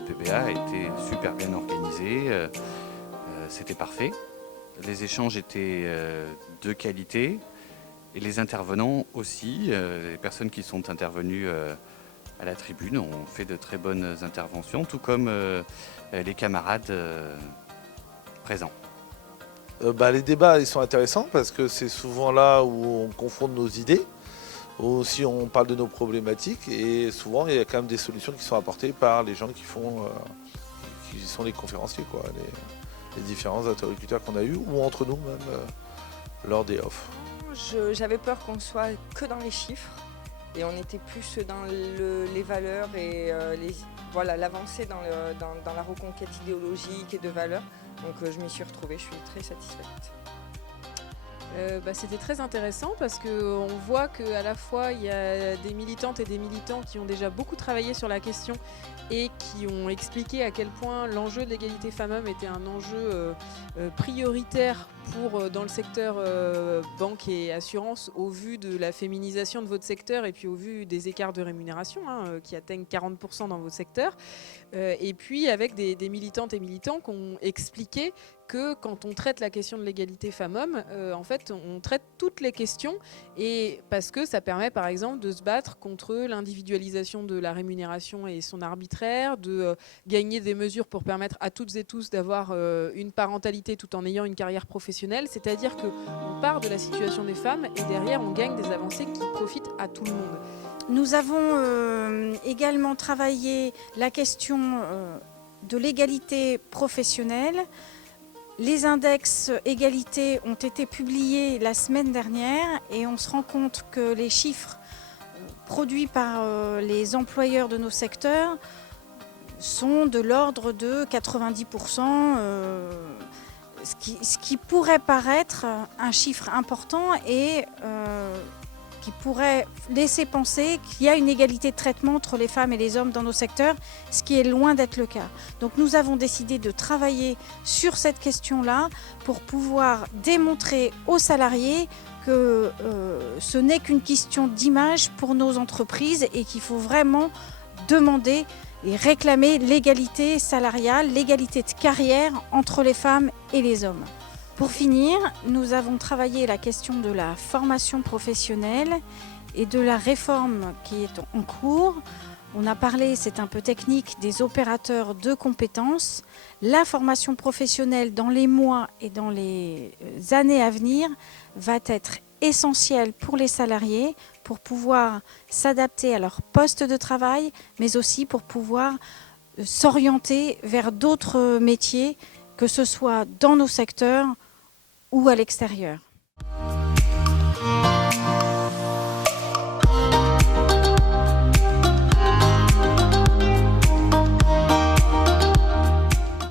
SPBA a été super bien organisé, c'était parfait. Les échanges étaient de qualité et les intervenants aussi. Les personnes qui sont intervenues à la tribune ont fait de très bonnes interventions, tout comme les camarades présents. Les débats ils sont intéressants parce que c'est souvent là où on confronte nos idées, aussi on parle de nos problématiques et souvent il y a quand même des solutions qui sont apportées par les gens qui sont les conférenciers, quoi, les différents interlocuteurs qu'on a eus ou entre nous même lors des offs. J'avais peur qu'on soit que dans les chiffres et on était plus dans les valeurs et l'avancée dans la reconquête idéologique et de valeurs. Donc je m'y suis retrouvée, je suis très satisfaite. C'était très intéressant parce qu'on voit qu'à la fois il y a des militantes et des militants qui ont déjà beaucoup travaillé sur la question et qui ont expliqué à quel point l'enjeu de l'égalité femmes-hommes était un enjeu prioritaire dans le secteur banque et assurance au vu de la féminisation de votre secteur et puis au vu des écarts de rémunération qui atteignent 40% dans votre secteur. Et puis avec des militantes et militants qui ont expliqué que quand on traite la question de l'égalité femmes-hommes, en fait, on traite toutes les questions et parce que ça permet par exemple de se battre contre l'individualisation de la rémunération et son arbitraire, de gagner des mesures pour permettre à toutes et tous d'avoir une parentalité tout en ayant une carrière professionnelle, c'est-à-dire qu'on part de la situation des femmes et derrière on gagne des avancées qui profitent à tout le monde. Nous avons également travaillé la question de l'égalité professionnelle. Les index égalité ont été publiés la semaine dernière et on se rend compte que les chiffres produits par les employeurs de nos secteurs sont de l'ordre de 90%, ce qui pourrait paraître un chiffre important et qui pourrait laisser penser qu'il y a une égalité de traitement entre les femmes et les hommes dans nos secteurs, ce qui est loin d'être le cas. Donc nous avons décidé de travailler sur cette question-là pour pouvoir démontrer aux salariés que ce n'est qu'une question d'image pour nos entreprises et qu'il faut vraiment demander et réclamer l'égalité salariale, l'égalité de carrière entre les femmes et les hommes. Pour finir, nous avons travaillé la question de la formation professionnelle et de la réforme qui est en cours. On a parlé, c'est un peu technique, des opérateurs de compétences. La formation professionnelle dans les mois et dans les années à venir va être essentielle pour les salariés pour pouvoir s'adapter à leur poste de travail, mais aussi pour pouvoir s'orienter vers d'autres métiers, que ce soit dans nos secteurs ou à l'extérieur.